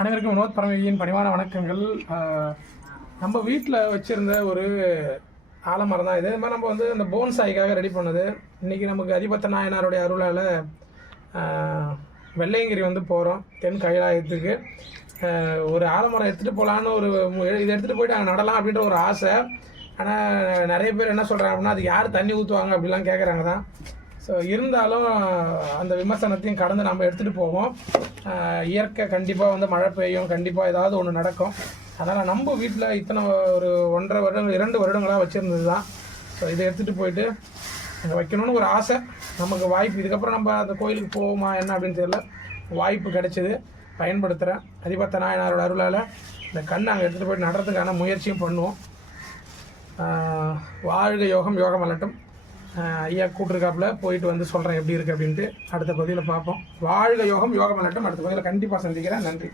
அனைவருக்கும் வினோத் பரமேயின் பணிவான வணக்கங்கள். நம்ம வீட்டில் வச்சுருந்த ஒரு ஆலமரம் தான் இது மாதிரி. நம்ம வந்து அந்த போன்சாய்க்காக ரெடி பண்ணது. இன்றைக்கி நமக்கு அதிபத்த நாயனாருடைய அருளால் வெள்ளையங்கிரி வந்து போகிறோம். தென் கைலாயத்துக்கு ஒரு ஆலமரம் எடுத்துகிட்டு போகலான்னு இதை எடுத்துகிட்டு போயிட்டு அங்கே நடலாம் அப்படின்ற ஒரு ஆசை. ஆனால் நிறைய பேர் என்ன சொல்கிறாங்க அப்படின்னா, அது யார் தண்ணி ஊற்றுவாங்க அப்படிலாம் கேட்குறாங்க தான். ஸோ இருந்தாலும் அந்த விமர்சனத்தையும் கடந்து நம்ம எடுத்துகிட்டு போவோம். இயற்கை கண்டிப்பாக வந்து மழை பெய்யும், கண்டிப்பாக ஏதாவது ஒன்று நடக்கும். அதனால் நம்ம வீட்டில் இத்தனை ஒரு 1.5 வருடங்கள் 2 வருடங்களாக வச்சுருந்தது தான். ஸோ இதை எடுத்துகிட்டு போயிட்டு அங்கே வைக்கணும்னு ஒரு ஆசை. நமக்கு வாய்ப்பு, இதுக்கப்புறம் நம்ம அந்த கோயிலுக்கு போவோமா என்ன அப்படின்னு தெரியல, வாய்ப்பு கிடைச்சிது, பயன்படுத்துகிறேன். அதிபத்த நாயனாரோட அருளால் இந்த கண்ணை அங்கே எடுத்துகிட்டு போயிட்டு நடுறதுக்கான முயற்சியும் பண்ணுவோம். வாழ்க யோகம், யோகம் அல்லட்டும். ஐயா கூப்பிட்ருக்காப்புல, போயிட்டு வந்து சொல்கிறேன் எப்படி இருக்குது அப்படின்ட்டு. அடுத்த பகுதியில் பார்ப்போம். வாழ்க யோகம், யோகம் அல்லட்டும். அடுத்த பகுதியில் கண்டிப்பாக சந்திக்கிறேன். நன்றி.